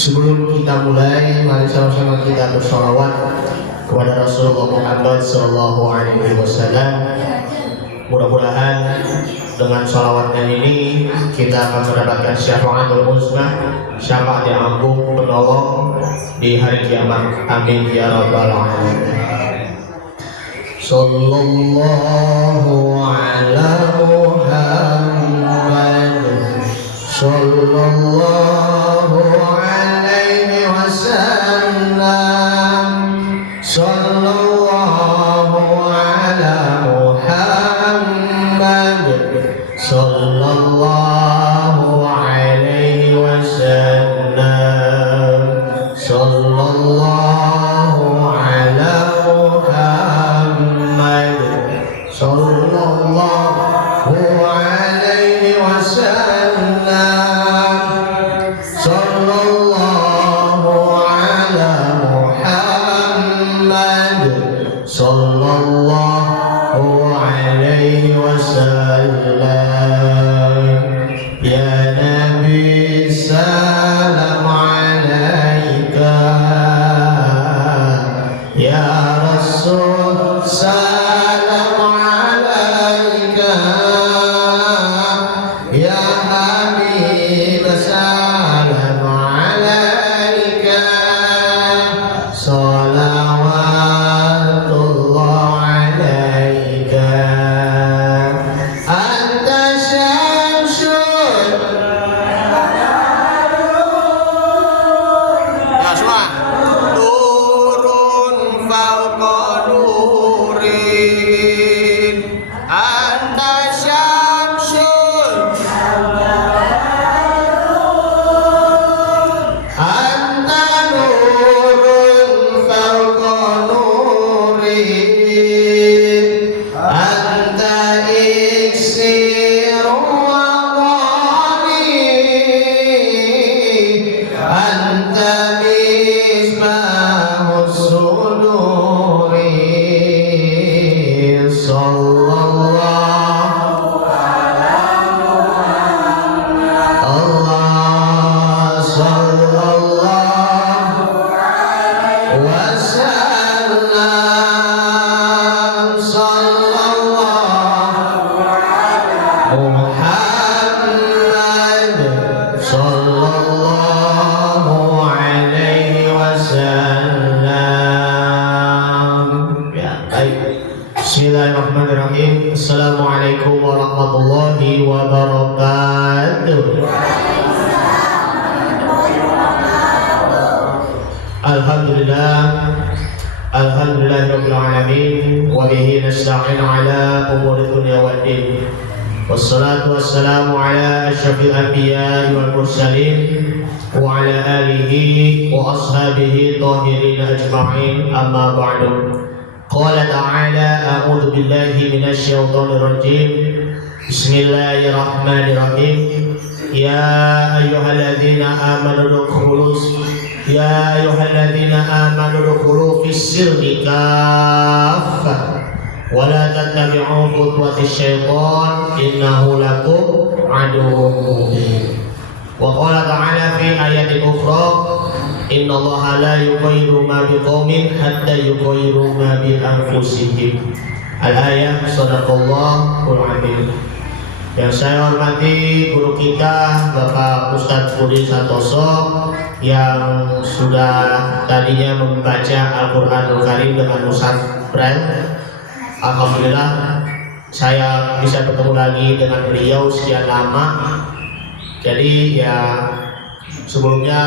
Sebelum kita mulai, mari sama-sama kita bersolawat kepada Rasulullah Muhammad SAW. Mudah-mudahan dengan sholawatnya ini kita akan mendapatkan syafaatul uzma, syafaat yang agung penolong di hari kiamat. Amin ya rabbal alamin. Sallallahu ala Muhammad sallallahu alaihi wasallam. Sallallahu ala Muhammad sallallahu alaihi wasallam. Sallallahu ala Muhammad sallallahu alaihi wasallam. Sallallahu ala Muhammad sallallahu alaihi wasallam. Ya Nabi salam alaika, ya Rasul salam alaika, ya Habib salam alaika. Salawatullah alaika. Anta syamsun. Ya semua. Nurun fauqa nurin. Anta syamsun. Anta nurun fauqa nurin. Anta iksirun wa dhani. Anta misbahus suduri. Sallallahu Allah sallallahu wasallam. Sallallahu Muhammad sallallahu alaihi wasallam. Ya, baik. Bismillahirrahmanirrahim. Assalamualaikum warahmatullahi wabarakatuh. Alhamdulillah, alhamdulillahirabbil alamin, wa bihi nasta'in ala umuri dunya waddin. Wassalatu wassalamu ala asyrafil anbiya'i wal mursalin wa ala alihi wa ashabihi tahirin ajma'in, amma ba'du. Qala ta'ala, a'udzu billahi minasy syaithanir rajim. Bismillahirrahmanirrahim. Ya ayyuhalladzina amanu dukhulu Ya ayyuhalladzina amanu dukhulu fis-silmi kaffah wa la tattabi'u khutuwatis syaitan innahu lakum aduwwun mubin. Wa qala ta'ala fi ayatin ukhra, innallaha la yughayyiru ma biqaumin hatta yughayyiru ma bi anfusihim. Al-ayah. Shadaqallahul adzim. Yang saya hormati guru kita Bapak Ustadz Budi Santoso yang sudah tadinya membaca Al-Quranul Karim dengan mushaf Braille. Alhamdulillah saya bisa bertemu lagi dengan beliau sekian lama. Jadi ya sebelumnya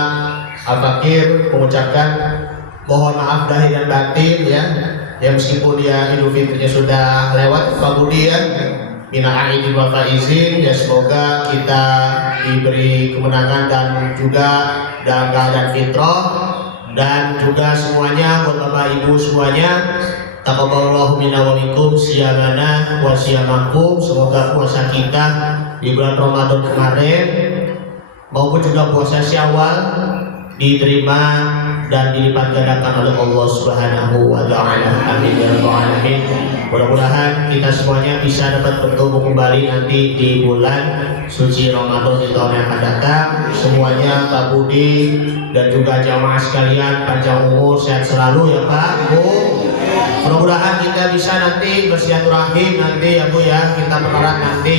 Al-Fakir mengucapkan mohon maaf lahir dan batin ya meskipun dia Idul Fitrinya sudah lewat Pak Budi ya. Minal aidin wal faizin, ya semoga kita diberi kemenangan dan juga dalam keadaan fitrah, dan juga semuanya buat Bapak Ibu semuanya, taqabbalallahu minna wa minkum siyamana wa siyamakum. Semoga puasa kita di bulan Ramadan kemarin maupun juga puasa Syawal diterima dan dilipat gandakan oleh Allah Subhanahu wa taala. Amin ya rabbal alamin. Mudah-mudahan kita semuanya bisa dapat bertemu kembali nanti di bulan suci Ramadan di tahun yang akan datang. Semuanya Pak Budi dan juga jamaah sekalian panjang umur, sehat selalu ya Pak Bu. Mudah-mudahan kita bisa nanti bersilaturahim nanti ya Bu ya, kita berharap nanti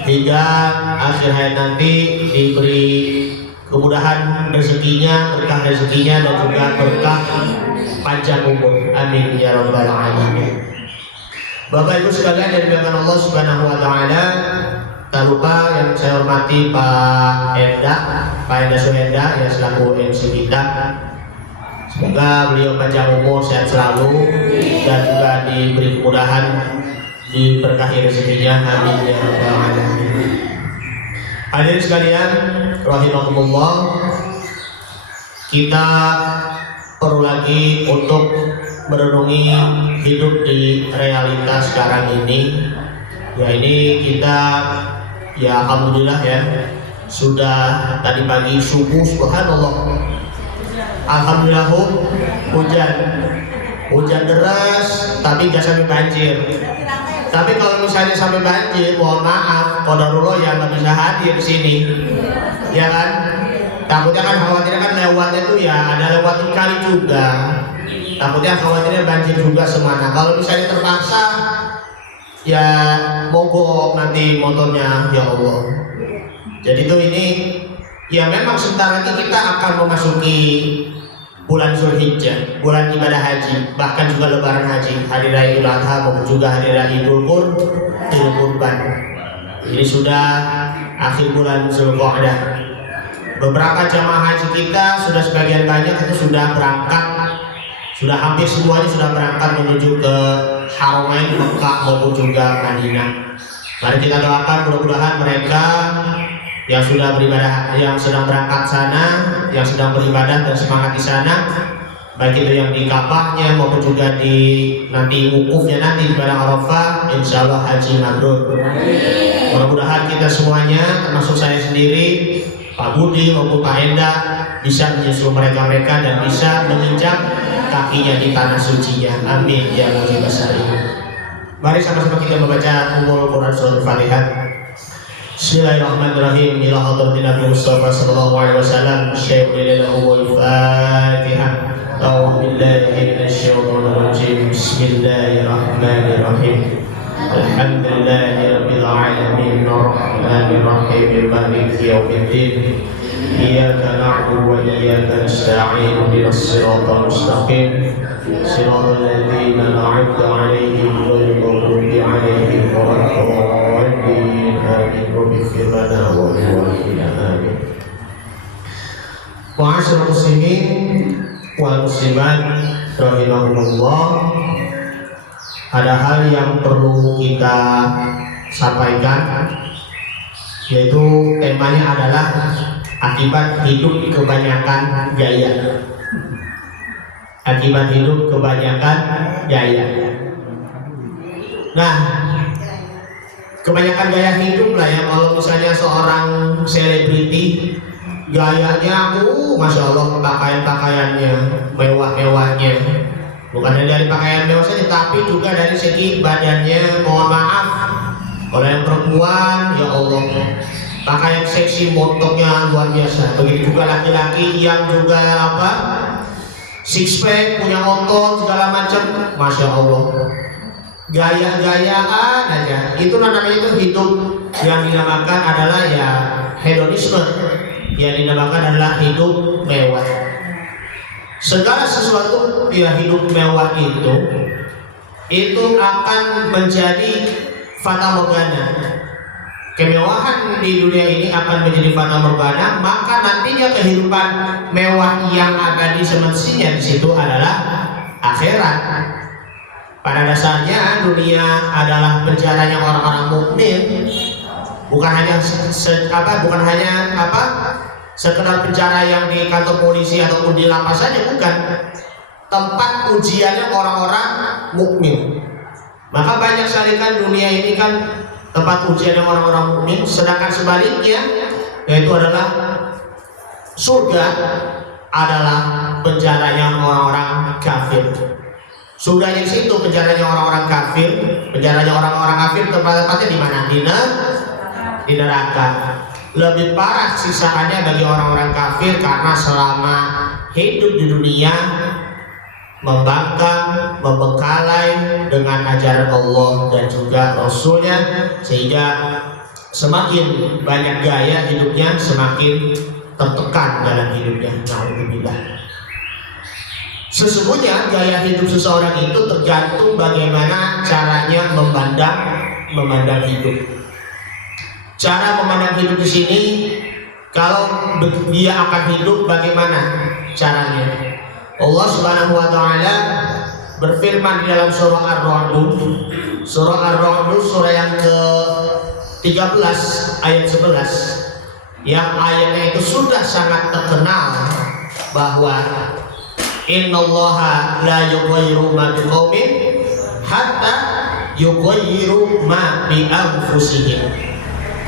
hingga akhir hayat nanti diberi kemudahan rezekinya, berkah rezekinya dan juga berkah panjang umur. Amin ya rabbal alamin. Bapak Ibu sekalian yang dimuliakan Allah Subhanahu wa taala, tak lupa yang saya hormati Pak Enda Suhenda yang selaku MC kita. Semoga beliau panjang umur, sehat selalu dan juga diberi kemudahan, diberkahi rezekinya. Amin ya rabbal alamin. Hadirin sekalian rahimakumullah, kita perlu lagi untuk merenungi hidup di realitas sekarang ini. Ya ini kita ya alhamdulillah ya sudah tadi pagi subuh subhanallah, alhamdulillah hujan deras tapi gak sampai banjir. Tapi kalau misalnya sampai banjir, mohon maaf, qadarullah yang nggak bisa hadir di sini, ya kan? Takutnya kan khawatirnya kan lewatnya tuh ya ada lewat kali juga. Takutnya khawatirnya banjir juga semana. Kalau misalnya terpaksa, ya mogok nanti motornya, ya Allah. Jadi tuh ini, ya memang sebentar lagi kita akan memasuki bulan Zulhijjah, bulan ibadah haji, bahkan juga lebaran haji, hari raya Idul Adha maupun juga hari raya Idul Kurban. Ini sudah akhir bulan Zulqa'dah. Beberapa jamaah haji kita sudah sebagian banyak itu sudah berangkat, sudah hampir semuanya sudah berangkat menuju ke Haramain Mekah maupun juga Madinah. Mari kita doakan mudah-mudahan mereka yang sudah beribadah, yang sedang berangkat sana, yang sedang beribadah dan semangat di sana, baik itu yang di Ka'bahnya maupun juga di nanti wukufnya nanti di Padang Arafah, insya Allah haji mabrur. Mudah-mudahan kita semuanya, termasuk saya sendiri, Pak Budi maupun Pak Enda, bisa menyusul mereka-mereka dan bisa menginjak kakinya di tanah sucinya. Amin ya mujibas salim. Mari sama-sama kita membaca Ummul Quran Surah Al-Fatihah. Bismillahirrahmanirrahim. Ila hadratin Nabi Mustafa sallallahu alaihi wasallam. Syaikhul lahul Fatihah. A'udzu billahi minasyaitonir rajim. Bismillahirrahmanirrahim. Alhamdulillahirabbil alamin arrahmanir rahim maliki yaumiddin. Iyyaka na'budu wa iyyaka nasta'in. Ihdinas siratal mustaqim. Siratal ladzina an'amta 'alaihim ghairil maghdubi 'alaihim waladdallin. Amin. Rabbighfir lana wa liwalidayna. Amin. Ma'asyiral muslimin wal muslimat rahimahumullah, ada hal yang perlu kita sampaikan, yaitu temanya adalah akibat hidup kebanyakan gaya. Akibat hidup kebanyakan gaya. Nah, kebanyakan gaya hidup lah ya. Kalau misalnya seorang selebriti, gayanya, masya Allah, pakaiannya mewah-mewahnya. Bukan hanya dari pakaian mewah saja, tapi juga dari segi badannya. Mohon maaf, kalau yang perempuan, ya Allah, pakaian seksi, montoknya luar biasa. Begitu juga laki-laki yang juga six pack, punya otot segala macam, masya Allah. Gaya-gayaan aja, itu namanya itu hidup yang dinamakan adalah ya hedonisme, yang dinamakan adalah hidup mewah. Segala sesuatu ya hidup mewah itu akan menjadi fata morgana. Kemewahan di dunia ini akan menjadi fata morgana, maka nantinya kehidupan mewah yang akan semestinya di situ adalah akhirat. Pada dasarnya dunia adalah penjaranya orang-orang mukmin, bukan hanya sekedar penjara yang di kantor polisi ataupun di lapas saja, bukan. Tempat ujiannya orang-orang mukmin. Maka banyak sekali kan dunia ini kan tempat ujiannya orang-orang mukmin, sedangkan sebaliknya yaitu adalah surga adalah penjaranya orang-orang kafir. Surganya di situ, penjaranya orang-orang kafir. Penjaranya orang-orang kafir tempatnya di mana? Di neraka. Lebih parah siksaannya bagi orang-orang kafir karena selama hidup di dunia membangkang, membekalai dengan ajaran Allah dan juga Rasulnya, sehingga semakin banyak gaya hidupnya, semakin tertekan dalam hidupnya. Alhamdulillah. Sesungguhnya gaya hidup seseorang itu tergantung bagaimana caranya memandang hidup. Cara memandang hidup di sini, kalau dia akan hidup bagaimana caranya? Allah Subhanahu wa taala berfirman di dalam surah Ar-Ra'd. Surah Ar-Ra'd surah yang ke-13 ayat 11. Yang ayatnya itu sudah sangat terkenal bahwa innallaha la yughayyiru ma biqaumin hatta yughayyiru ma bi anfusihim.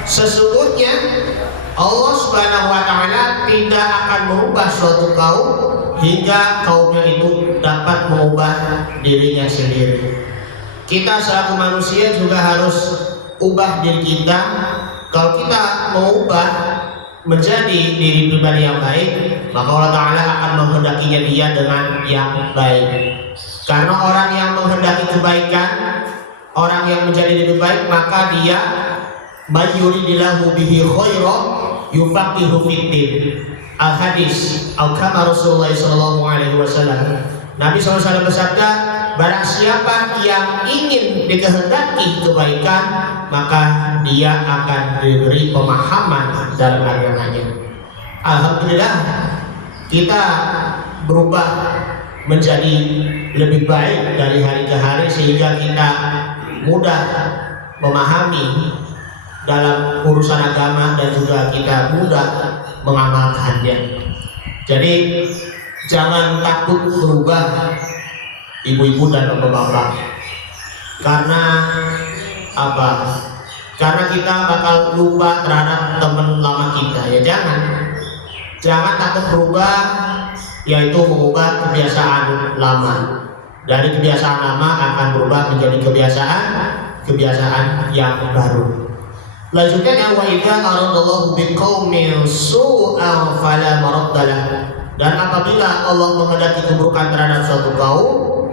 Sesungguhnya Allah Subhanahu wa taala tidak akan merubah suatu kaum hingga kaumnya itu dapat mengubah dirinya sendiri. Kita selaku manusia juga harus ubah diri kita. Kalau kita mengubah menjadi diri pribadi yang baik, maka Allah Ta'ala akan menghendakinya dia dengan yang baik. Karena orang yang menghendaki kebaikan, orang yang menjadi lebih baik, maka dia mayyuridillahu bihi khairan yufaqihu fiddin. Al-hadis al-kama Rasulullah SAW. Nabi SAW bersabda, barang siapa yang ingin dikehendaki kebaikan, maka dia akan diberi pemahaman dalam agamanya. Alhamdulillah, kita berubah menjadi lebih baik dari hari ke hari, sehingga kita mudah memahami dalam urusan agama dan juga kita mudah mengamalkannya. Jadi jangan takut berubah, ibu-ibu dan bapak-bapak. Karena apa? Karena kita bakal lupa terhadap teman lama kita. Ya jangan takut berubah, yaitu mengubah kebiasaan lama. Dari kebiasaan lama akan berubah menjadi kebiasaan yang baru. Lanjutnya, wa idza aradallahu biqaumin su'an fala maraddalah. Dan apabila Allah menghendaki keburukan terhadap suatu kaum,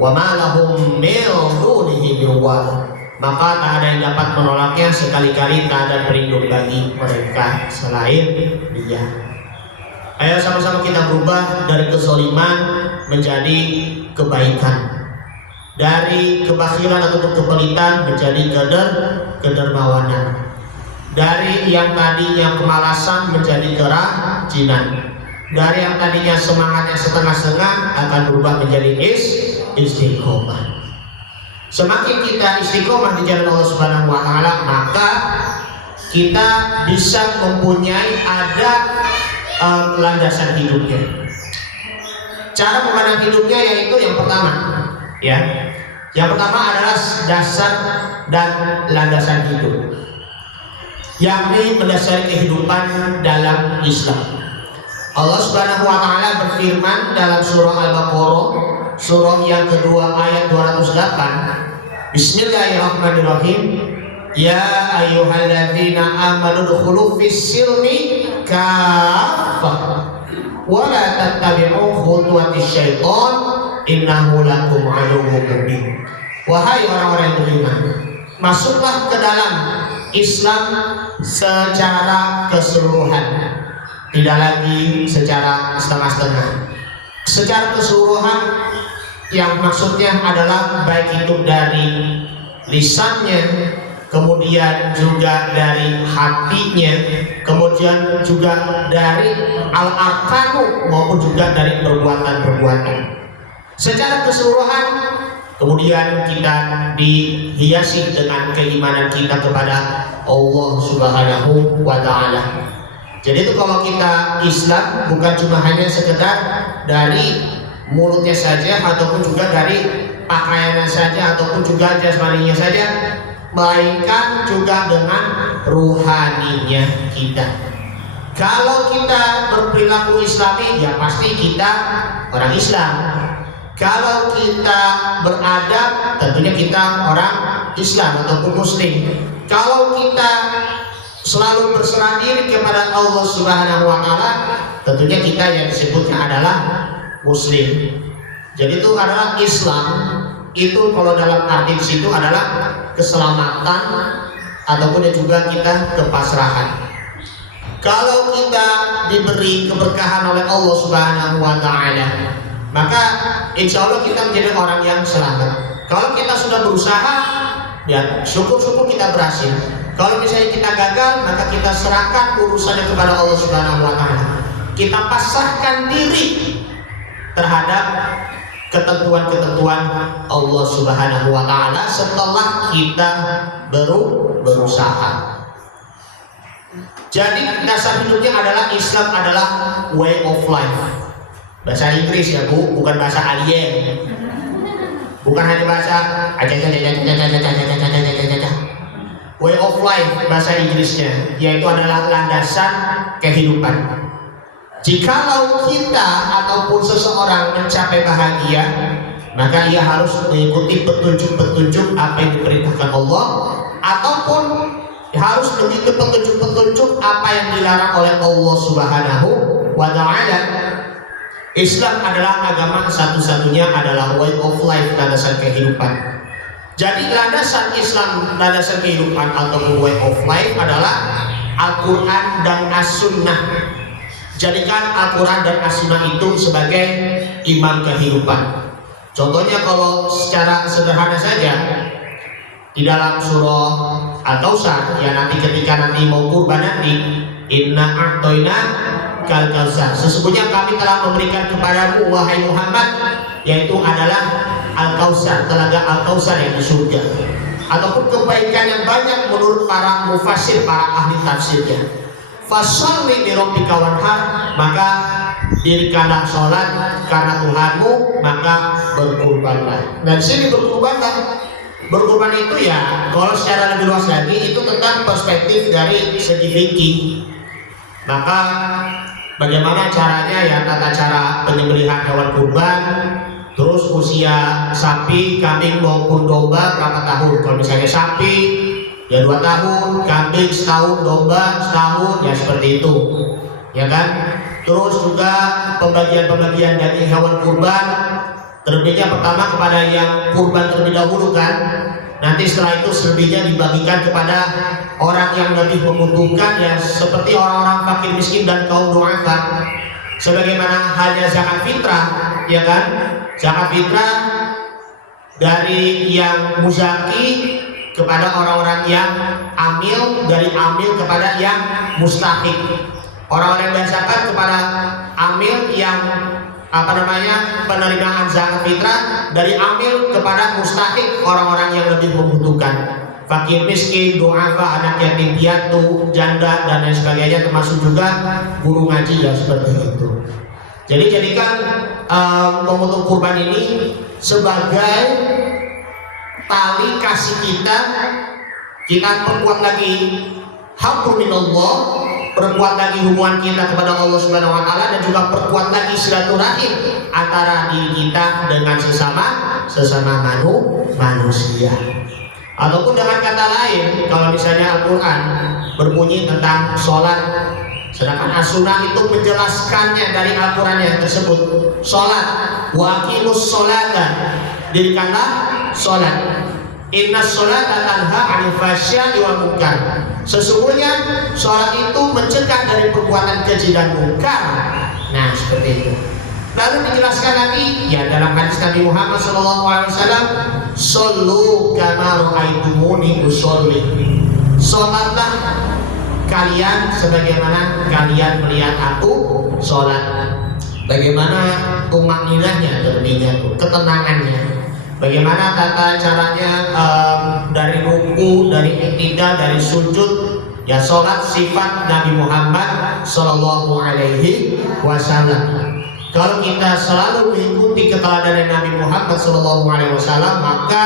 wa ma lahum min dunihi min wal, maka tak ada yang dapat menolaknya, sekali-kali tak ada pelindung bagi mereka selain Dia. Ayo sama-sama kita berubah dari kezaliman menjadi kebaikan, dari kebakhiran atau kepelitan menjadi kedermawanan, dari yang tadinya kemalasan menjadi kerajinan, dari yang tadinya semangatnya setengah-setengah akan berubah menjadi istiqomah. Semakin kita istiqomah di jalan Allah Subhanahu wa taala, maka kita bisa mempunyai landasan hidupnya. Cara memandang hidupnya yaitu yang pertama, yang pertama adalah dasar dan landasan hidup, yakni mendasari kehidupan dalam Islam. Allah Subhanahu wa taala berfirman dalam surah Al-Baqarah, surah yang kedua ayat 208. Bismillahirrahmanirrahim. Ya ayyuhalladzina amanu dukhulu fis-silmi kaffah wa la tattabi'u khutuwatis syaitan innahu lakum aduwwun mubin. Wahai orang-orang yang beriman, masuklah ke dalam Islam secara keseluruhan, tidak lagi secara setengah-setengah. Secara keseluruhan yang maksudnya adalah baik itu dari lisannya, kemudian juga dari hatinya, kemudian juga dari al-arkanu maupun juga dari perbuatan-perbuatan. Secara keseluruhan, kemudian kita dihiasi dengan keimanan kita kepada Allah Subhanahu wa taala. Jadi itu kalau kita Islam bukan cuma hanya sekedar dari mulutnya saja, ataupun juga dari pakaiannya saja, ataupun juga jasmaninya saja, melainkan juga dengan ruhaninya kita. Kalau kita berperilaku Islami, ya pasti kita orang Islam. Kalau kita beradab, tentunya kita orang Islam ataupun Muslim. Kalau kita selalu berserah diri kepada Allah Subhanahu wa Ta'ala, tentunya kita yang disebutnya adalah Muslim. Jadi itu adalah Islam. Itu kalau dalam arti situ adalah keselamatan ataupun juga kita kepasrahan. Kalau kita diberi keberkahan oleh Allah Subhanahu wa Ta'ala, maka insya Allah kita menjadi orang yang selamat. Kalau kita sudah berusaha, ya syukur-syukur kita berhasil. Kalau misalnya kita gagal, maka kita serahkan urusannya kepada Allah Subhanahu wa Ta'ala. Kita pasrahkan diri terhadap ketentuan-ketentuan Allah Subhanahu wa Ta'ala setelah kita berusaha. Jadi dasar hidupnya adalah Islam adalah way of life. Bahasa Inggris ya Bu, bukan bahasa alien. Bukan hanya bahasa way of life bahasa Inggrisnya, yaitu adalah landasan kehidupan. Jikalau kita ataupun seseorang mencapai bahagia, maka ia harus mengikuti petunjuk-petunjuk apa yang diperintahkan Allah, ataupun harus mengikuti petunjuk-petunjuk apa yang dilarang oleh Allah Subhanahu wa Ta'ala. Islam adalah agama satu-satunya, adalah way of life, landasan kehidupan. Jadi landasan Islam, landasan kehidupan ataupun way of life adalah Al-Quran dan As-Sunnah. Jadikan Al-Quran dan As-Sunnah itu sebagai imam kehidupan. Contohnya kalau secara sederhana saja, di dalam surah Al-Kautsar, ya nanti ketika nanti mau kurban nanti, inna a'toina kal kautsar, sesungguhnya kami telah memberikan kepadamu wahai Muhammad, yaitu adalah Al-Kautsar, telaga Al-Kautsar yang di surga, ataupun kebaikan yang banyak menurut para mufassir, para ahli tafsirnya. Fasholli li rabbika wanhar, maka dirikanlah sholat karena Tuhanmu, maka berkurbanlah. Dan sini berkurbanlah. Berkurban itu ya, kalau secara lebih luas lagi, itu tentang perspektif dari segi fikih. Maka bagaimana caranya, ya tata cara penyembelihan hewan kurban, terus usia sapi, kambing maupun domba berapa tahun. Kalau misalnya sapi ya 2 tahun, kambing setahun, domba setahun, ya seperti itu, ya kan. Terus juga pembagian-pembagian dari hewan kurban, terlebihnya pertama kepada yang kurban terlebih dahulu kan, nanti setelah itu selebihnya dibagikan kepada orang yang lebih membutuhkan, ya seperti orang-orang fakir miskin dan kaum du'afa. Sebagaimana halnya zakat fitrah, ya kan, zakat fitrah dari yang muzaki kepada orang-orang yang amil, dari amil kepada yang mustahik. Orang-orang yang biasakan kepada amil yang penerimaan zakat fitrah, dari amil kepada mustahik, orang-orang yang lebih membutuhkan, fakir miskin, du'afa, anak yatim piatu, janda dan lain sebagainya, termasuk juga guru ngaji, ya seperti itu. Jadi jadikan memotong kurban ini sebagai tali kasih kita perkuat lagi hablum minallah, perkuat lagi hubungan kita kepada Allah Subhanahu wa Ta'ala, dan juga perkuat lagi silaturahim antara diri kita dengan sesama manusia. Ataupun dengan kata lain, kalau misalnya Al-Quran berbunyi tentang sholat, sedangkan As-Sunnah itu menjelaskannya dari Al-Quran yang tersebut. Sholat, wa aqimus sholata, dirikanlah sholat. Inna sholata tanha 'anil fahsya'i wal munkar. Sesungguhnya sholat itu mencegah dari perbuatan keji dan munkar. Nah seperti itu. Lalu dijelaskan lagi, ya dalam hadis Nabi Muhammad SAW, shollu kama ra'aitumuni usolli. Sholatlah kalian sebagaimana kalian melihat aku sholat. Bagaimana tumaninahnya, terlebihnya ketenangannya. Bagaimana tata caranya dari ruku, dari iktidal, dari sujud, ya sholat sifat Nabi Muhammad Sallallahu Alaihi Wasallam. Kalau kita selalu mengikuti keteladanan Nabi Muhammad Sallallahu Alaihi Wasallam, maka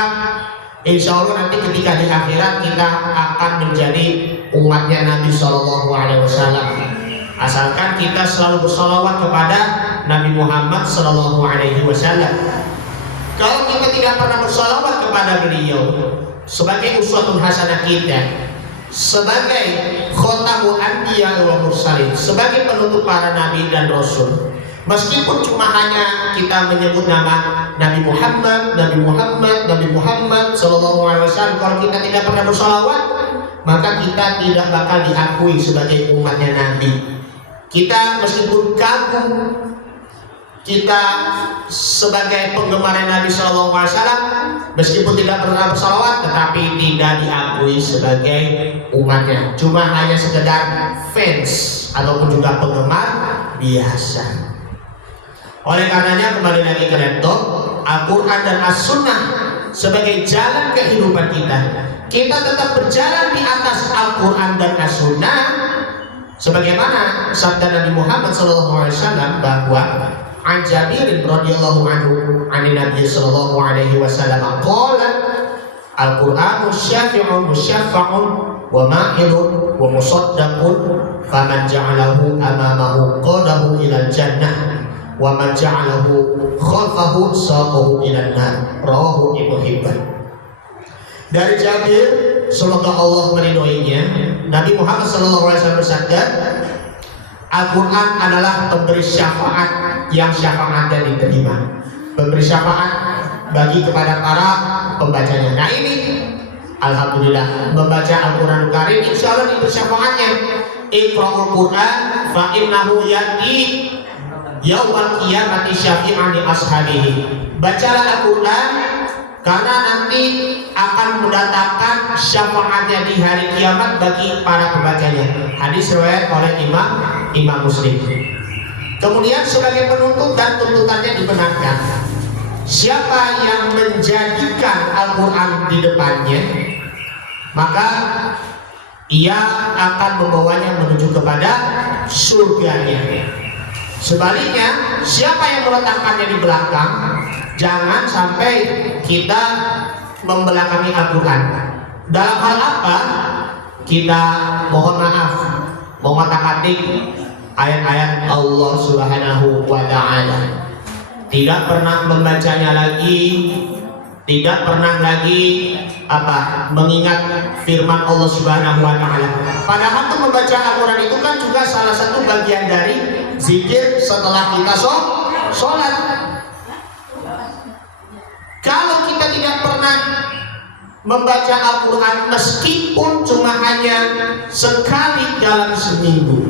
insya Allah nanti ketika di akhirat kita akan menjadi umatnya Nabi Sallallahu Alaihi Wasallam. asalkan kita selalu bersalawat kepada Nabi Muhammad Sallallahu Alaihi Wasallam. Kalau kita tidak pernah bersalawat kepada beliau sebagai uswatun hasanah kita, sebagai khotamul anbiya wa mursalin, sebagai penutup para nabi dan rasul, meskipun cuma hanya kita menyebut nama Nabi Muhammad, Nabi Muhammad, Nabi Muhammad Sallallahu Alaihi Wasallam, kalau kita tidak pernah bersalawat, maka kita tidak bakal diakui sebagai umatnya Nabi. Kita meskipun kagum, kita sebagai penggemar Nabi Sallallahu Alaihi Wasallam, meskipun tidak pernah bersalawat, tetapi tidak diakui sebagai umatnya. Cuma hanya sekedar fans ataupun juga penggemar biasa. Oleh karenanya kembali lagi ke laptop, Al-Quran dan As-Sunnah sebagai jalan kehidupan kita. Kita tetap berjalan di atas Al-Quran dan As-Sunnah, sebagaimana sabda Nabi Muhammad SAW bahwa an Jabir radhiyallahu anhu anin Nabi sallallahu alaihi wasallam qala al-Qur'anu syafi'un musyaffa'un wa ma'idun wa musaddaqun faman ja'alahu amamahu qadahu ilal jannah wa man ja'alahu khalfahu saqahu ilan nar. Rawahu Ibnu Hibban. Dari Jabir, semoga Allah meridhoinya, Nabi Muhammad SAW bersabda, Al-Quran adalah pemberi syafaat yang syafaatnya diterima, pemberi syafaat bagi kepada para pembacanya. Nah ini alhamdulillah, membaca Al-Quran Karim insya Allah diberi syafaatnya. Iqra'ul Quran fa innahu ya'ti yaumal qiyamati syafi'an li ashabihi. Bacalah Al-Quran karena nanti akan mendatangkan syafaatnya di hari kiamat bagi para pembacanya. Hadis riwayat oleh Imam Muslim. Kemudian sebagai penuntut dan tuntutannya dibenarkan, siapa yang menjadikan Al-Quran di depannya, maka ia akan membawanya menuju kepada surganya. Sebaliknya, siapa yang meletakkannya di belakang, jangan sampai kita membelakangi Al-Quran. Dalam hal apa? Kita mohon maaf, mengotak-atik ayat-ayat Allah Subhanahu wa Ta'ala, tidak pernah membacanya lagi, tidak pernah lagi mengingat firman Allah Subhanahu wa Ta'ala. Padahal tuh membaca Al-Quran itu kan juga salah satu bagian dari zikir setelah kita sholat. Kalau kita tidak pernah membaca Al-Quran meskipun cuma hanya sekali dalam seminggu,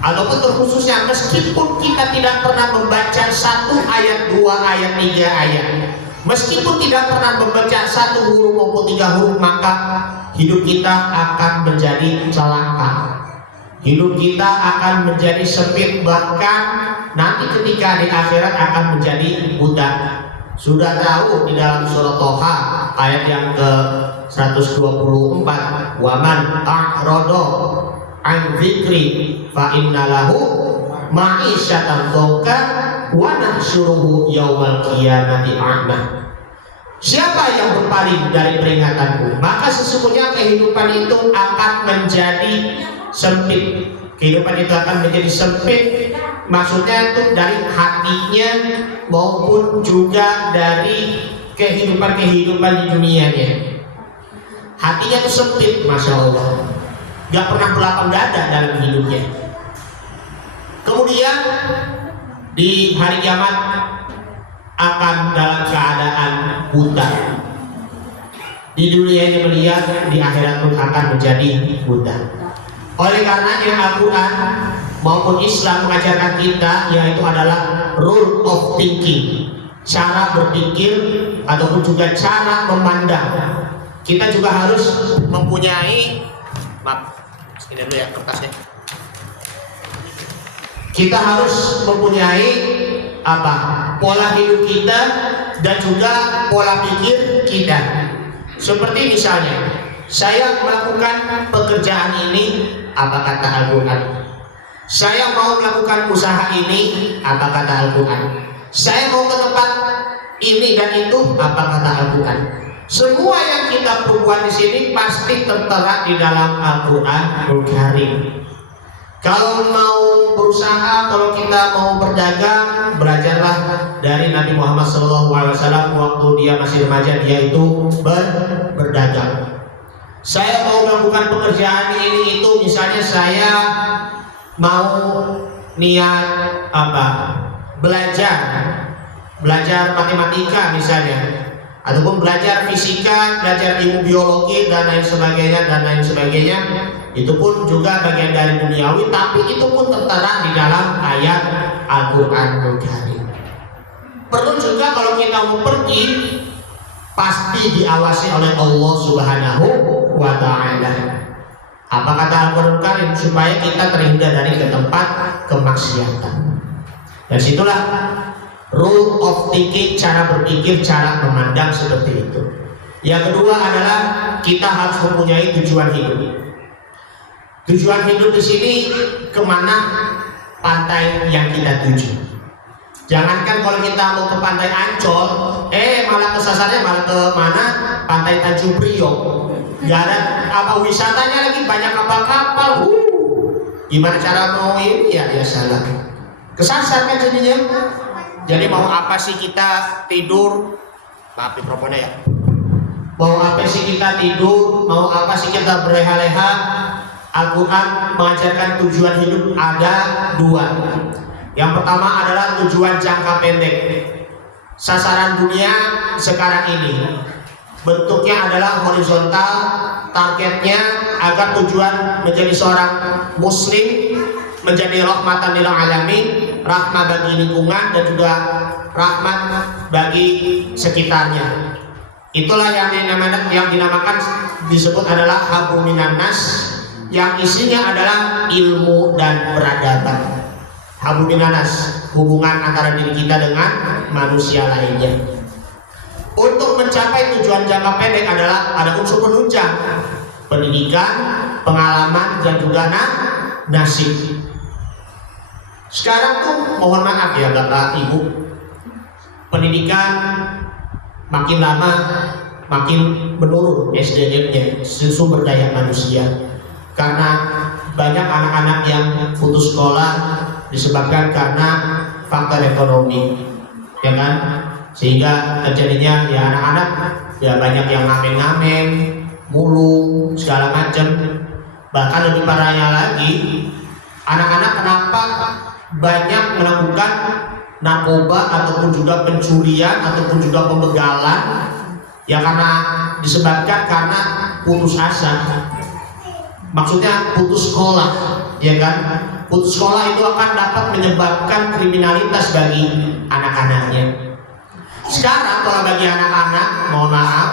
ataupun terkhususnya meskipun kita tidak pernah membaca 1 ayat, 2 ayat, 3 ayat, meskipun tidak pernah membaca 1 huruf maupun 3 huruf, maka hidup kita akan menjadi celaka, hidup kita akan menjadi sempit, bahkan nanti ketika di akhirat akan menjadi buta. Sudah tahu di dalam surah Toha ayat yang ke 124, waman a'rada an dzikri fa innalahu ma'isyatan dhanka wa nahsyuruhu yaumal qiyamati a'ma. Siapa yang berpaling dari peringatanku, maka sesungguhnya kehidupan itu akan menjadi sempit. Kehidupan itu akan menjadi sempit, maksudnya itu dari hatinya maupun juga dari kehidupan di dunianya. Hatinya itu sempit, masya Allah, gak pernah berlapang dada dalam hidupnya. Kemudian di hari kiamat akan dalam keadaan buta. Di dunia ini melihat, di akhirat pun akan menjadi buta. Oleh karenanya Al-Quran maupun Islam mengajarkan kita, yaitu adalah rule of thinking, cara berpikir ataupun juga cara memandang. Kita juga harus mempunyai, ini dulu ya kertasnya. Kita harus mempunyai pola hidup kita dan juga pola pikir kita. Seperti misalnya, saya melakukan pekerjaan ini, apa kata Al-Quran? Saya mau melakukan usaha ini, apa kata Al-Quran? Saya mau ke tempat ini dan itu, apa kata Al-Quran? Semua yang kita perbuat di sini pasti tertera di dalam Al-Quran Al-Karim. Kalau mau berusaha, kalau kita mau berdagang, belajarlah dari Nabi Muhammad SAW waktu dia masih remaja, dia itu berdagang. Saya mau melakukan pekerjaan ini itu, misalnya saya mau niat apa? Belajar matematika misalnya, ataupun belajar fisika, belajar ilmu biologi dan lain sebagainya, itu pun juga bagian dari duniawi, tapi itu pun tertera di dalam ayat Al-Qur'anul Karim. Perlu juga kalau kita mau pergi, pasti diawasi oleh Allah Subhanahu wa Ta'ala. Apa kata Al-Qur'anul Karim? Supaya kita terhindar dari ke tempat kemaksiatan. Dan situlah rule of thinking, cara berpikir, cara memandang seperti itu. Yang kedua adalah kita harus mempunyai tujuan hidup. Tujuan hidup di sini kemana pantai yang kita tuju. Jangankan kalau kita mau ke pantai Ancol, malah kesasarnya malah ke mana? Pantai Tanjung Priok. Gak ada apa wisatanya lagi, banyak kapal-kapal. Gimana cara mau ini ya salah. Kesasar kan jadinya. Jadi mau apa sih kita tidur? Maaf mikrofonnya ya. Mau apa sih kita tidur? Mau apa sih kita berleha-leha? Al-Quran mengajarkan tujuan hidup ada dua. Yang pertama adalah tujuan jangka pendek. Sasaran dunia sekarang ini bentuknya adalah horizontal, targetnya agar tujuan menjadi seorang muslim, menjadi rahmatan lil alamin, rahmat bagi lingkungan dan juga rahmat bagi sekitarnya. Itulah yang dinamakan disebut adalah hablum minan nas, yang isinya adalah ilmu dan peradaban. Hablum minan nas, hubungan antara diri kita dengan manusia lainnya. Untuk mencapai tujuan jangka pendek adalah ada unsur penunjang, pendidikan, pengalaman dan juga nasib. Sekarang tuh mohon maaf ya Bapak Ibu, pendidikan makin lama makin menurun SDM-nya, sumber daya manusia, karena banyak anak-anak yang putus sekolah disebabkan karena faktor ekonomi, ya kan? Sehingga terjadinya ya anak-anak ya banyak yang ngamen-ngamen, mulung segala macam. Bahkan lebih parahnya lagi, anak-anak kenapa banyak melakukan narkoba ataupun juga pencurian ataupun juga pembegalan? Ya karena disebabkan karena putus asa. Maksudnya putus sekolah, ya kan? Putus sekolah itu akan dapat menyebabkan kriminalitas bagi anak-anaknya. Sekarang kalau bagi anak-anak, mohon maaf,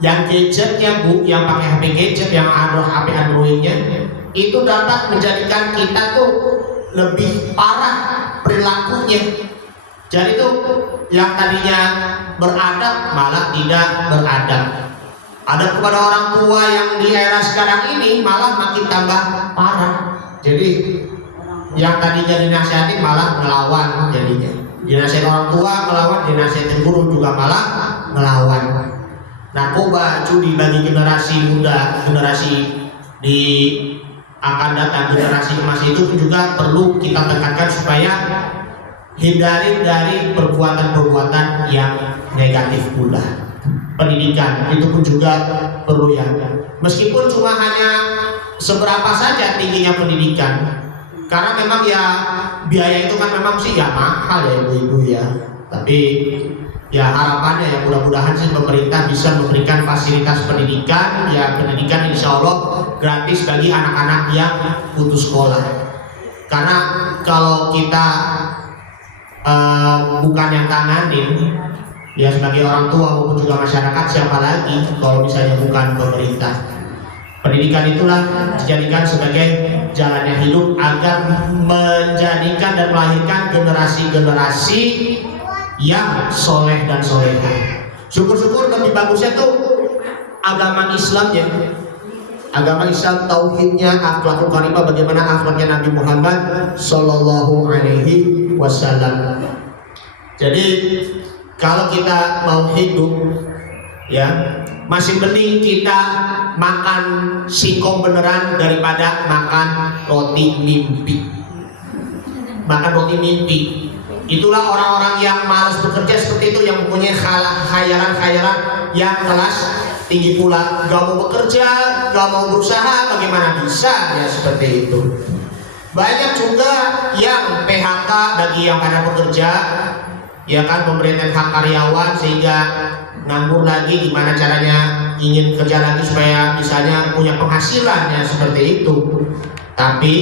yang gadgetnya Bu, yang pakai HP gadget, yang ada HP Androidnya, itu dapat menjadikan kita tuh lebih parah perilakunya. Jadi tuh yang tadinya beradab malah tidak beradab. Adab kepada orang tua yang di era sekarang ini malah makin tambah parah. Jadi yang tadinya dinasihati malah ngelawan jadinya. Dinasihati orang tua ngelawan, dinasihati guru juga malah ngelawan. Narkoba, judi bagi generasi muda, generasi di akan datang, generasi emas itu juga perlu kita tekankan supaya hindari dari perbuatan-perbuatan yang negatif pula. Pendidikan itu pun juga perlu ya. Meskipun cuma hanya seberapa saja tingginya pendidikan, karena memang ya biaya itu kan memang sih ya mahal ya ibu-ibu ya. Tapi ya harapannya ya mudah-mudahan sih pemerintah bisa memberikan fasilitas pendidikan, ya pendidikan insya Allah gratis bagi anak-anak yang putus sekolah. Karena kalau kita bukan yang tanganin, ya sebagai orang tua maupun juga masyarakat, siapa lagi kalau misalnya bukan pemerintah. Pendidikan itulah dijadikan sebagai jalannya hidup agar menjadikan dan melahirkan generasi-generasi yang soleh dan soleha. Syukur-syukur lebih bagusnya tuh agama Islam ya. Agama Islam tauhidnya, akhlakul karimah, bagaimana akhlaknya Nabi Muhammad Sallallahu Alaihi Wasallam. Jadi kalau kita mau hidup ya Masih mending kita makan singkong beneran daripada makan roti mimpi. Makan roti mimpi. Itulah orang-orang yang malas bekerja seperti itu, yang mempunyai khayalan-khayalan yang kelas tinggi pula. Gak mau bekerja, gak mau berusaha, bagaimana bisa ya seperti itu. Banyak juga yang PHK bagi yang pada bekerja, ya kan, pemerintahan hak karyawan sehingga nganggur lagi, gimana caranya ingin kerja lagi supaya misalnya punya penghasilan ya seperti itu. Tapi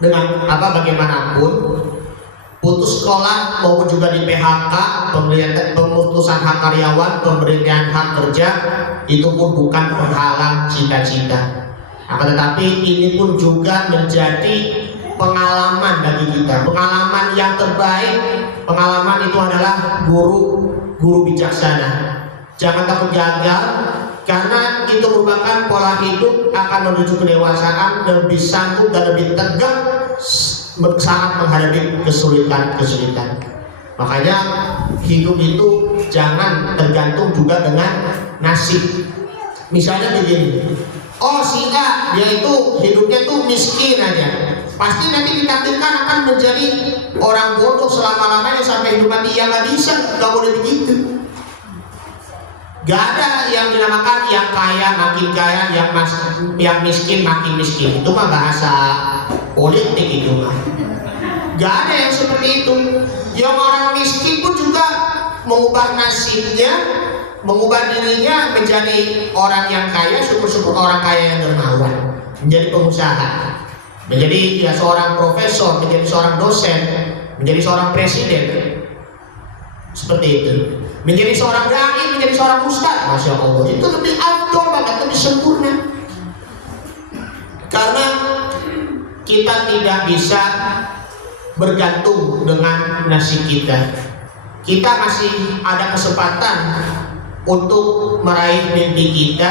dengan bagaimanapun putus sekolah maupun juga di PHK, pemutusan hak karyawan, pemberian hak kerja itu pun bukan penghalang cita-cita. Akan tetapi ini pun juga menjadi pengalaman bagi kita, pengalaman yang terbaik. Pengalaman itu adalah guru bijaksana. Jangan takut gagal, karena itu merupakan pola hidup akan menuju kedewasaan, lebih sanggup dan lebih tegak saat menghadapi kesulitan. Makanya hidup itu jangan tergantung juga dengan nasib. Misalnya begini, oh si A dia itu hidupnya tuh miskin aja, pasti nanti ditakdirkan akan menjadi orang bodoh selama-lamanya sampai hidup mati. Ya nggak bisa, nggak boleh begitu. Gak ada yang dinamakan yang kaya makin kaya, yang miskin makin miskin. Itu mah bahasa politik itu mah. Gak ada yang seperti itu. Yang orang miskin pun juga mengubah nasibnya, mengubah dirinya menjadi orang yang kaya. Syukur-syukur orang kaya yang dermawan, menjadi pengusaha, menjadi ya seorang profesor, menjadi seorang dosen, menjadi seorang presiden, seperti itu. Menjadi seorang dai, menjadi seorang ustaz, masya Allah, itu lebih afdol banget, lebih sempurna. Karena kita tidak bisa bergantung dengan nasib kita. Kita masih ada kesempatan untuk meraih mimpi kita,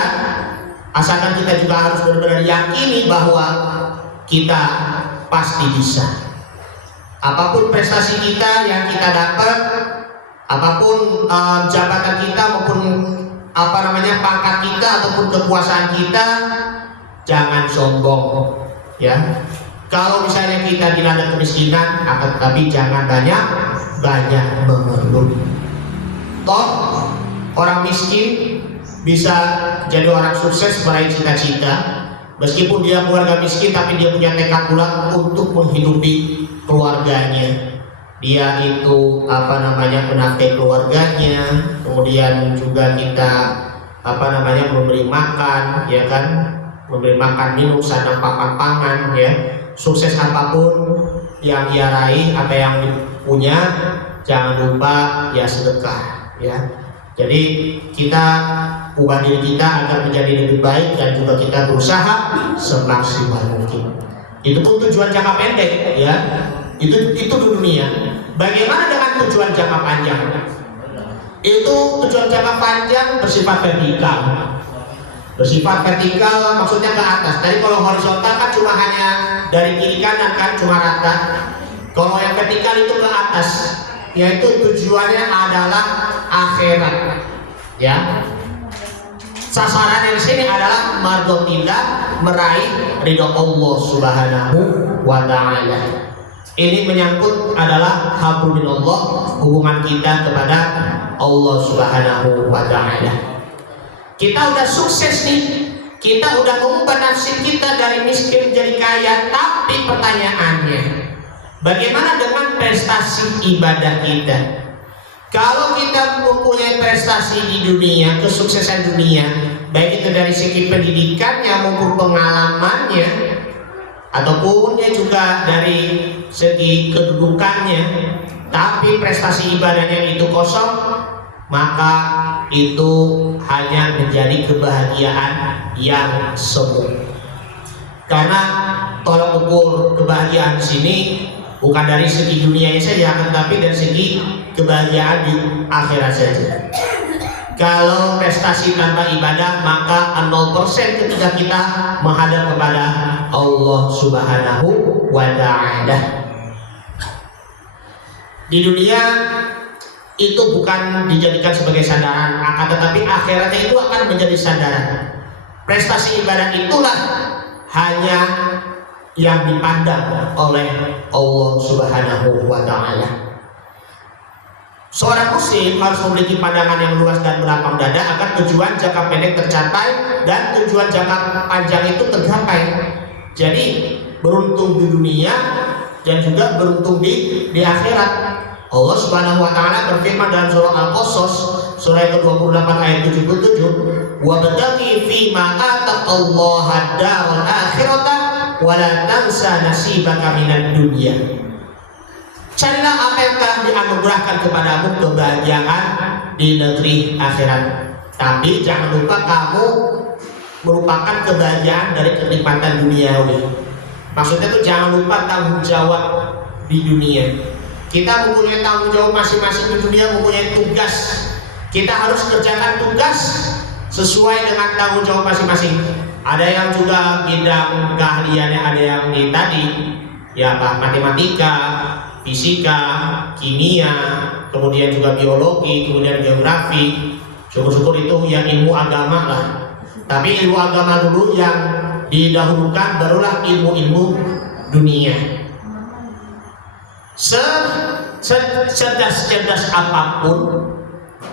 asalkan kita juga harus benar-benar yakini bahwa kita pasti bisa. Apapun prestasi kita yang kita dapat, apapun jabatan kita maupun pangkat kita ataupun kekuasaan kita, jangan sombong ya. Kalau misalnya kita dilanda kemiskinan, akan tetapi jangan banyak mengeluh. Toh orang miskin bisa jadi orang sukses meraih cita-cita. Meskipun dia keluarga miskin, tapi dia punya tekad bulat untuk menghidupi keluarganya. Dia itu menafkahi keluarganya, kemudian juga kita memberi makan, ya kan, memberi makan, minum, sandang, papan, pangan, ya. Sukses apapun yang dia raih, apa yang punya, jangan lupa ya sedekah, ya. Jadi kita ubah diri kita agar menjadi lebih baik, dan juga kita berusaha semaksimal mungkin. Itu pun tujuan jangka pendek, ya. Itu di dunia. Bagaimana dengan tujuan jangka panjang? Itu tujuan jangka panjang bersifat vertikal. Bersifat vertikal maksudnya ke atas. Tadi kalau horizontal kan cuma hanya dari kiri kanan kan, cuma rata. Kalau yang vertikal itu ke atas, yaitu tujuannya adalah akhirat. Ya. Sasarannya di sini adalah mardhatillah, meraih ridho Allah Subhanahu wa taala. Ini menyangkut adalah hablum minallah, hubungan kita kepada Allah Subhanahu wa taala. Kita udah sukses nih, kita udah mengubah nasib kita dari miskin menjadi kaya, tapi pertanyaannya, bagaimana dengan prestasi ibadah kita? Kalau kita mempunyai prestasi di dunia, kesuksesan dunia, baik itu dari segi pendidikannya maupun pengalamannya, ataupun juga dari segi kedudukannya, tapi prestasi ibadahnya itu kosong, maka itu hanya menjadi kebahagiaan yang semu. Karena tolong ukur kebahagiaan di sini bukan dari segi dunianya saja, tetapi dari segi kebahagiaan di akhirat saja. Kalau prestasi tanpa ibadah, maka 0% ketika kita menghadap kepada Allah Subhanahu wa ta'ala. Di dunia itu bukan dijadikan sebagai sandaran, akan tetapi akhiratnya itu akan menjadi sandaran. Prestasi ibadah itulah hanya yang dipandang oleh Allah Subhanahu wa Ta'ala. Seorang muslim harus memiliki pandangan yang luas dan berlapang dada agar tujuan jangka pendek tercapai dan tujuan jangka panjang itu tergapai. Jadi beruntung di dunia dan juga beruntung di akhirat. Allah Subhanahu wa Ta'ala berfirman dalam surah Al-Qasas surah ke-28 ayat 77, "Wa badaghi fi ma ataqallaha ad-daral akhirata wa la tansa nasibaka minad dunya." Carilah apa yang telah dianugerahkan kepadamu kebahagiaan di negeri akhirat. Tapi jangan lupa kamu merupakan kebahagiaan dari kenikmatan duniawi. Maksudnya itu jangan lupa tanggung jawab di dunia. Kita mempunyai tanggung jawab masing-masing di dunia, mempunyai tugas. Kita harus kerjakan tugas sesuai dengan tanggung jawab masing-masing. Ada yang juga bidang keahliannya, ada yang di tadi ya matematika, fisika, kimia, kemudian juga biologi, kemudian geografi. Syukur-syukur itu yang ilmu agama lah. Tapi ilmu agama dulu yang didahulukan, barulah ilmu-ilmu dunia. Cerdas apapun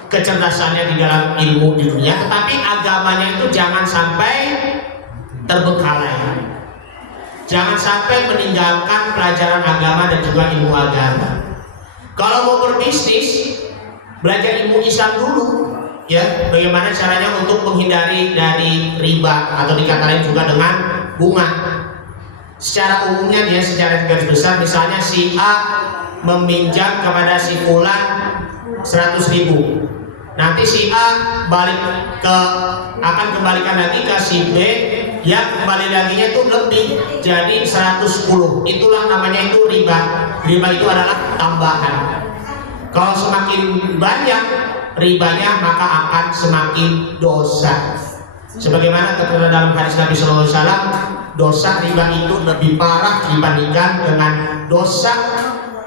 kecerdasannya di dalam ilmu di dunia, tetapi agamanya itu jangan sampai terbengkalai. Jangan sampai meninggalkan pelajaran agama dan juga ilmu agama. Kalau mau berbisnis, belajar ilmu Islam dulu, ya. Bagaimana caranya untuk menghindari dari riba atau dikata lain juga dengan bunga. Secara umumnya dia secara garis besar, misalnya si A meminjam kepada si Fulan 100.000. Nanti si A akan kembalikan lagi ke si B, yang kembali laginya itu lebih, jadi 110. Itulah namanya itu riba. Riba itu adalah tambahan. Kalau semakin banyak ribanya, maka akan semakin dosa. Sebagaimana terkait dalam hadis Nabi SAW, dosa riba itu lebih parah dibandingkan dengan dosa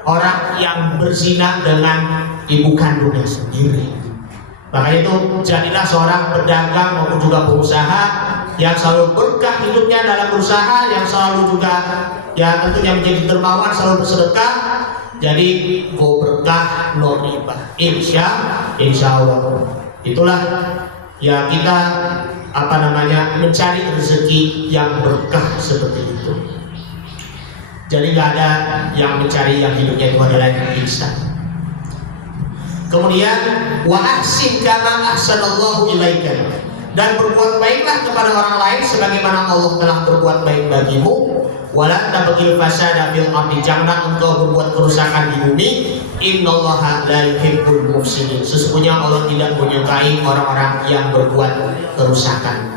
orang yang berzina dengan ibu kandungnya sendiri. Makanya itu jadilah seorang pedagang maupun juga pengusaha yang selalu berkah hidupnya dalam berusaha, yang selalu juga ya tentunya menjadi dermawan, selalu bersedekah. Jadi go berkah no riba. Insya Allah. Itulah ya kita mencari rezeki yang berkah seperti itu. Jadi nggak ada yang mencari yang hidupnya itu adalah instan. Kemudian wa ahsin kama ahsanallahu ilaika, dan berbuat baiklah kepada orang lain sebagaimana Allah telah berbuat baik bagimu. Wala tabghil fasada fil ardi, janganlah engkau berbuat kerusakan di bumi. Innallaha la yuhibbul mufsidin, sesungguhnya Allah tidak menyukai orang-orang yang berbuat kerusakan.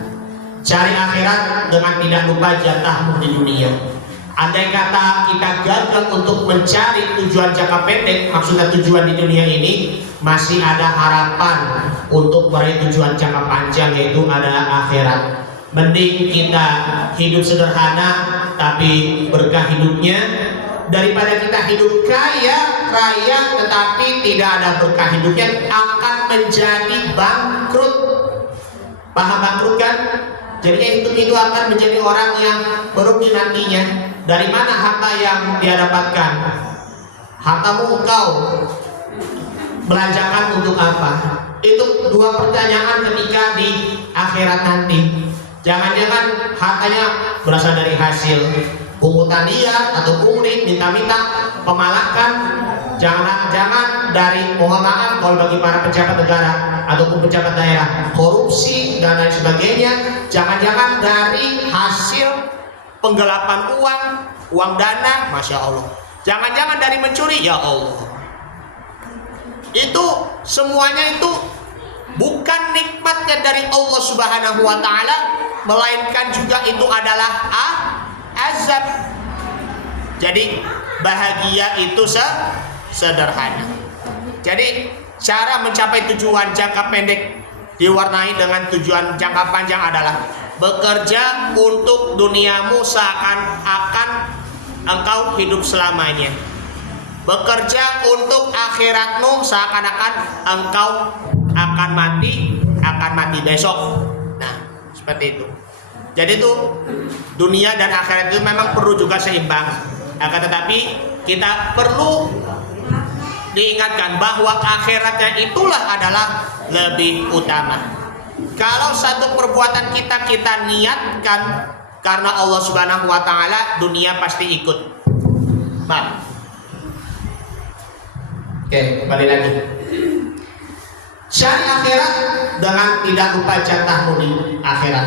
Cari akhirat dengan tidak lupa jatahmu di dunia. Andai kata kita gagal untuk mencari tujuan jangka pendek, maksudnya tujuan di dunia ini, masih ada harapan untuk meraih tujuan jangka panjang, yaitu adalah akhirat. Mending kita hidup sederhana tapi berkah hidupnya, daripada kita hidup kaya raya tetapi tidak ada berkah hidupnya, akan menjadi bangkrut. Paham bangkrut kan? Jadi hidup itu akan menjadi orang yang merugi nantinya. Dari mana harta yang dia dapatkan? Hartamu engkau belanjakan untuk apa? Itu dua pertanyaan ketika di akhirat nanti. Jangan-jangan hartanya berasal dari hasil pungutan liar atau pungli, minta-minta, pemalakan. Jangan dari, mohon maaf kalau bagi para pejabat negara ataupun pejabat daerah, korupsi dan lain sebagainya. Jangan-jangan dari hasil penggelapan uang dana, Masya Allah. Jangan-jangan dari mencuri, ya Allah. Itu semuanya itu bukan nikmatnya dari Allah Subhanahu wa Ta'ala, melainkan juga itu adalah azab. Jadi bahagia itu sederhana. Jadi cara mencapai tujuan jangka pendek diwarnai dengan tujuan jangka panjang adalah bekerja untuk duniamu seakan-akan engkau hidup selamanya. Bekerja untuk akhiratmu seakan-akan engkau akan mati besok. Nah, seperti itu. Jadi itu dunia dan akhirat itu memang perlu juga seimbang. Akan tetapi kita perlu diingatkan bahwa akhiratnya itulah adalah lebih utama. Kalau satu perbuatan kita niatkan karena Allah Subhanahu wa taala, dunia pasti ikut. Baik. Oke, kembali lagi. Cari akhirat dengan tidak lupa jatahmu di akhirat.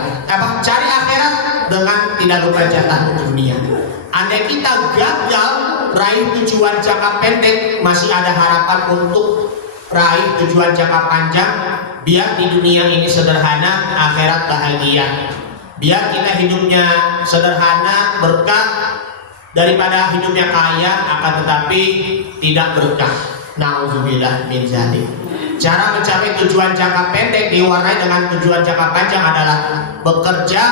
Cari akhirat dengan tidak lupa jatahmu di dunia. Andai kita gagal raih tujuan jangka pendek, masih ada harapan untuk raih tujuan jangka panjang. Biar di dunia ini sederhana, akhirat bahagia. Biar kita hidupnya sederhana, berkah, daripada hidupnya kaya akan tetapi tidak berkah. Nauzubillah min dzalik. Cara mencapai tujuan jangka pendek diwarnai dengan tujuan jangka panjang adalah bekerja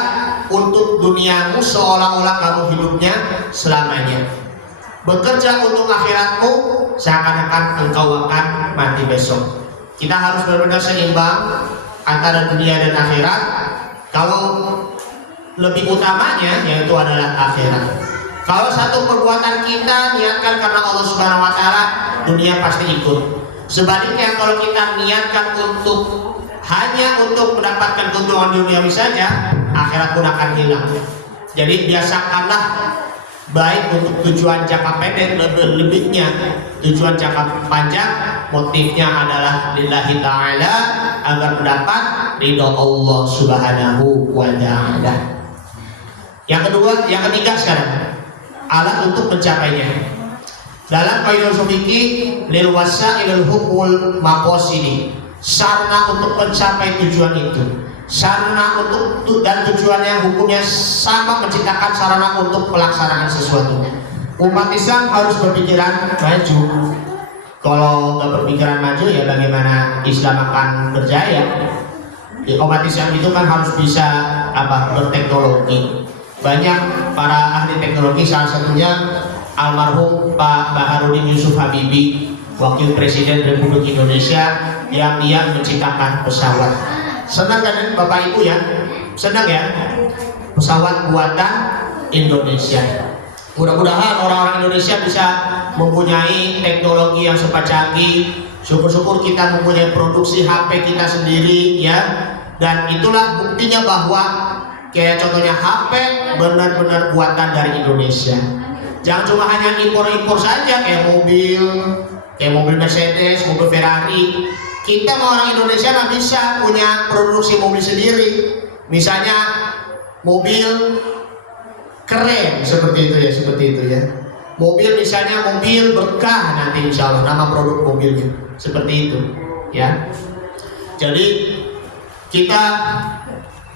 untuk duniamu seolah-olah kamu hidupnya selamanya. Bekerja untuk akhiratmu seakan-akan engkau akan mati besok. Kita harus benar-benar seimbang antara dunia dan akhirat. Kalau lebih utamanya yaitu adalah akhirat. Kalau satu perbuatan kita niatkan karena Allah Subhanahu wa taala, dunia pasti ikut. Sebaliknya kalau kita niatkan hanya untuk mendapatkan keuntungan duniawi saja, akhirat pun akan hilang. Jadi biasakanlah baik untuk tujuan jangka pendek, lebih-lebihnya tujuan jangka panjang, motifnya adalah lillahi ta'ala, agar mendapat ridho Allah Subhanahu wa ta'ala. Yang ketiga sekarang, alat untuk mencapainya. Dalam kaidah fikih lil wasailul hukmul maqasidi, sarana untuk mencapai tujuan itu, sarana untuk dan tujuannya hukumnya sama, menciptakan sarana untuk pelaksanaan sesuatu. Umat Islam harus berpikiran maju. Kalau nggak berpikiran maju, ya bagaimana Islam akan berjaya? Umat Islam itu kan harus bisa berteknologi. Banyak para ahli teknologi, salah satunya almarhum Pak Baharudin Yusuf Habibie, Wakil Presiden Republik Indonesia, yang dia menciptakan pesawat. Senang kan Bapak Ibu ya? Senang ya? Pesawat buatan Indonesia. Mudah-mudahan orang-orang Indonesia bisa mempunyai teknologi yang sempat canggih. Syukur-syukur kita mempunyai produksi HP kita sendiri ya. Dan itulah buktinya bahwa kayak contohnya HP benar-benar buatan dari Indonesia. Jangan cuma hanya impor-impor saja, kayak mobil Mercedes, mobil Ferrari. Kita orang Indonesia nggak bisa punya produksi mobil sendiri. Misalnya mobil keren seperti itu ya. Mobil misalnya mobil berkah, nanti insya Allah nama produk mobilnya seperti itu ya. Jadi kita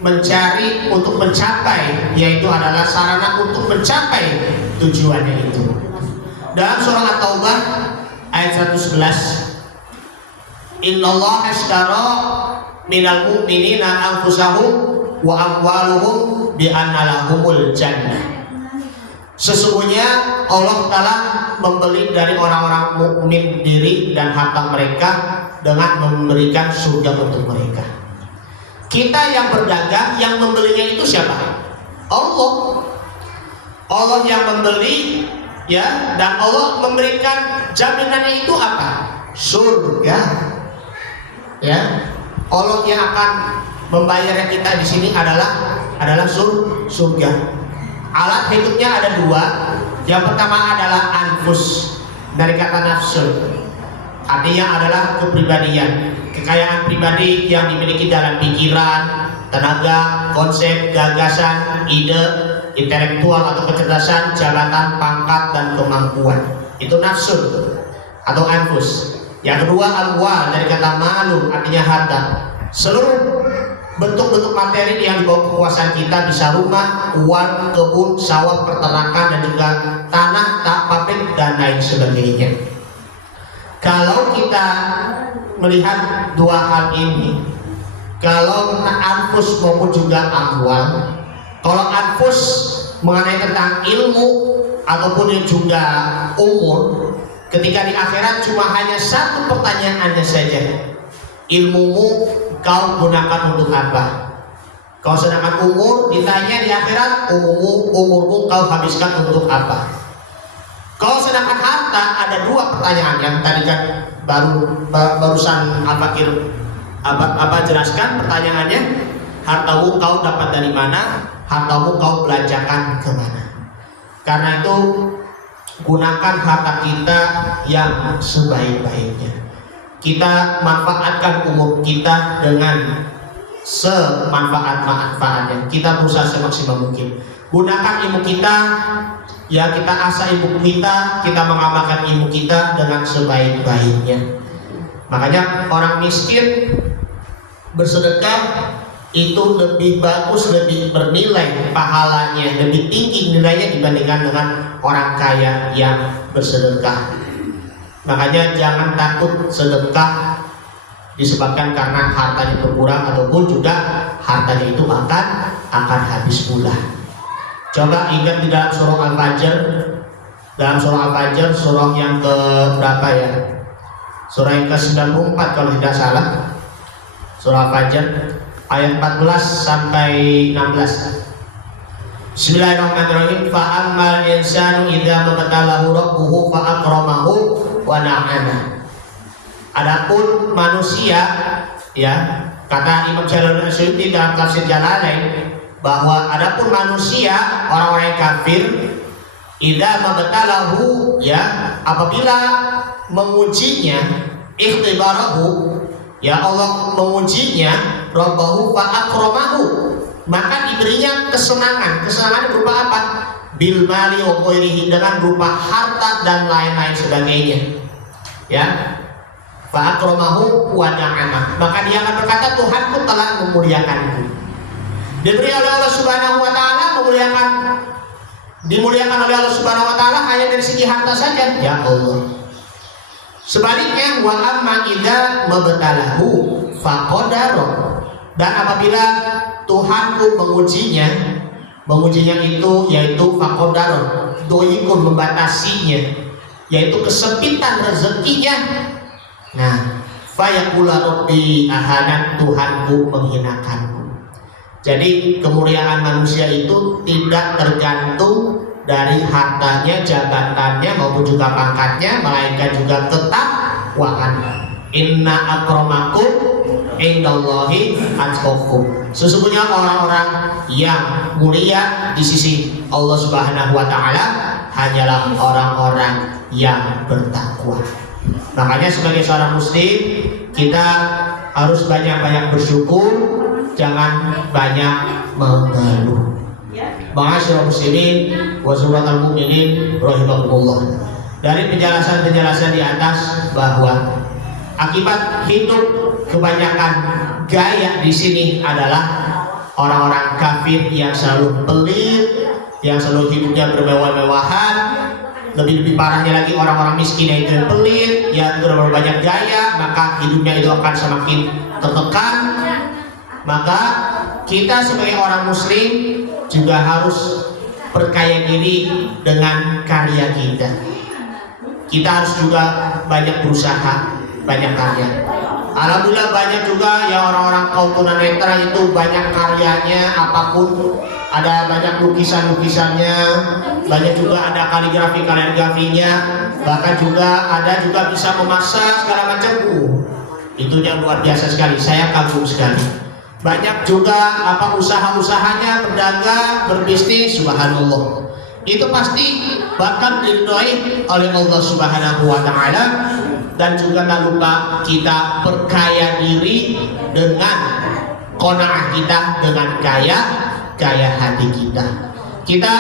mencari untuk mencapai, yaitu adalah sarana untuk mencapai tujuannya itu. Dalam surah At-Taubah ayat 111, Innallaha ashtara minal mu'minina anfusahum wa amwaluhum bi anna lahumul jannah. Sesungguhnya Allah Ta'ala membeli dari orang-orang mukmin diri dan harta mereka dengan memberikan surga untuk mereka. Kita yang berdagang, yang membelinya itu siapa? Allah. Allah yang membeli ya, dan Allah memberikan jaminannya itu apa? Surga. Ya. Allah yang akan membayar kita di sini adalah surga. Alat hidupnya ada dua. Yang pertama adalah anfus, dari kata nafsu. Artinya adalah kepribadian, kekayaan pribadi yang dimiliki dalam pikiran, tenaga, konsep, gagasan, ide, intelektual atau kecerdasan, jabatan, pangkat, dan kemampuan. Itu nafsu atau anfus. Yang kedua amwal, dari kata malu, artinya harta. Seluruh bentuk-bentuk materi yang dibawa kekuasaan kita, bisa rumah, uang, kebun, sawah, peternakan, dan juga tanah, pabrik, dan lain sebagainya. Kalau kita melihat dua hal ini, kalau anfus maupun juga amwal, kalau anfus mengenai tentang ilmu ataupun juga umur, ketika di akhirat cuma hanya satu pertanyaannya saja. Ilmumu kau gunakan untuk apa? Kau sedangkan umur ditanya di akhirat, umurmu kau habiskan untuk apa? Kau sedangkan harta ada dua pertanyaan yang tadi kan barusan Al-Fakir jelaskan pertanyaannya. Hartamu kau dapat dari mana? Hartamu kau belanjakan kemana? Karena itu gunakan harta kita yang sebaik-baiknya. Kita manfaatkan umur kita dengan semanfaat-manfaatnya. Kita berusaha semaksimal mungkin. Gunakan ilmu kita, ya kita asah ilmu kita mengamalkan ilmu kita dengan sebaik-baiknya. Makanya orang miskin bersedekah itu lebih bagus, lebih bernilai pahalanya, lebih tinggi nilainya dibandingkan dengan orang kaya yang bersedekah. Makanya jangan takut sedekah disebabkan karena hartanya berkurang ataupun juga hartanya itu akan habis pula. Coba ingat di dalam surah Al-Fajr, surah yang ke berapa ya? Surah yang ke-94 kalau tidak salah. Surah Al-Fajr ayat 14 sampai 16. Bismillahirrahmanirrahim. Fa ammal insanu idza mabtalahu rabbuhu fa akramahu wa na'ama. Adapun manusia, ya, kata Imam Jalaluddin Suyuti dalam tafsir Jalalain bahwa adapun manusia, orang-orang yang kafir, idza mabtalahu, ya, apabila mengujinya, ikhtibarahu, ya Allah mengujinya, rabbahu fa akramahu, maka diberinya kesenangan. Kesenangan berupa apa? Bil mali wa ghairihi, dengan berupa harta dan lain-lain sebagainya. Ya. Fa akramahu wa na'ama, maka dia akan berkata, Tuhanku telah memuliakanku. Diberi oleh Allah Subhanahu wa taala dimuliakan oleh Allah Subhanahu wa taala hanya dari segi harta saja, ya Allah. Sebaliknya, wa amma idza mabtalahu faqadara, dan apabila Tuhanku mengujinya itu yaitu faqadara, doikun, membatasinya, yaitu kesempitan rezekinya. Nah, fayaqula rabbi ahanan, Tuhanku menghinakanku. Jadi kemuliaan manusia itu tidak tergantung dari hartanya, jabatannya maupun juga pangkatnya, melainkan juga ketakwaan. Inna akramakum indallahi atqakum. Sesungguhnya orang-orang yang mulia di sisi Allah Subhanahu wa taala hanyalah orang-orang yang bertakwa. Makanya sebagai seorang muslim kita harus banyak-banyak bersyukur, jangan banyak mengeluh. Ma'asyiral muslimin wa suratul mukminin rahimakumullah. Dari penjelasan-penjelasan di atas bahwa akibat hidup kebanyakan gaya di sini adalah orang-orang kafir yang selalu pelit, yang selalu hidupnya bermewah-mewahan. Lebih parahnya lagi orang-orang miskin yang itu pelit, yang terlalu banyak gaya, maka hidupnya itu akan semakin tertekan. Maka kita sebagai orang muslim juga harus perkaya diri dengan karya kita. Kita harus juga banyak berusaha, banyak karya. Alhamdulillah banyak juga ya orang-orang kaum tunanetra itu banyak karyanya, apapun. Ada banyak lukisan-lukisannya, banyak juga ada kaligrafi-kaligrafinya, bahkan juga ada juga bisa memasak segala macam. Itu yang luar biasa sekali, saya kagum sekali. Banyak juga usaha-usahanya, berdagang, berbisnis, subhanallah. Itu pasti bahkan diridhoi oleh Allah Subhanahu wa taala. Dan juga tak lupa kita perkaya diri dengan qanaah kita, dengan kaya hati kita. Kita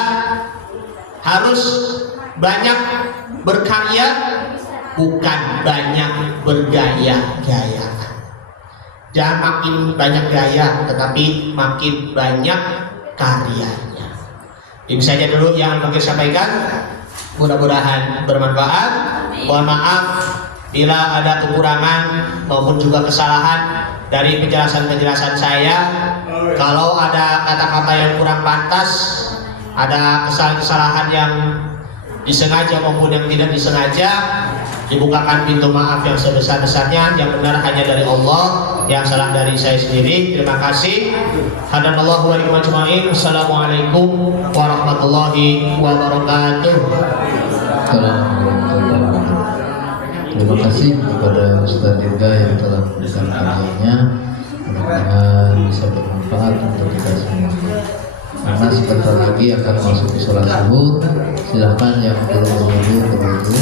harus banyak berkarya, bukan banyak bergaya-gayaan. Jangan makin banyak gaya, tetapi makin banyak karyanya. Ini saja dulu yang akan saya sampaikan. Mudah-mudahan bermanfaat. Mohon maaf bila ada kekurangan maupun juga kesalahan dari penjelasan-penjelasan saya. Kalau ada kata-kata yang kurang pantas, ada kesalahan-kesalahan yang disengaja maupun yang tidak disengaja, dibukakan pintu maaf yang sebesar-besarnya. Yang benar hanya dari Allah, yang salah dari saya sendiri. Terima kasih. Hadanallahu wa iyyakum ajmain. Assalamualaikum warahmatullahi wabarakatuh. Terima kasih kepada Ustaz Dirga yang telah memberikan kajiannya. Mudah-mudahan bisa bermanfaat untuk kita semua. Karena sebentar lagi akan masuk sholat zuhur. Silahkan yang belum berwudu berwudu.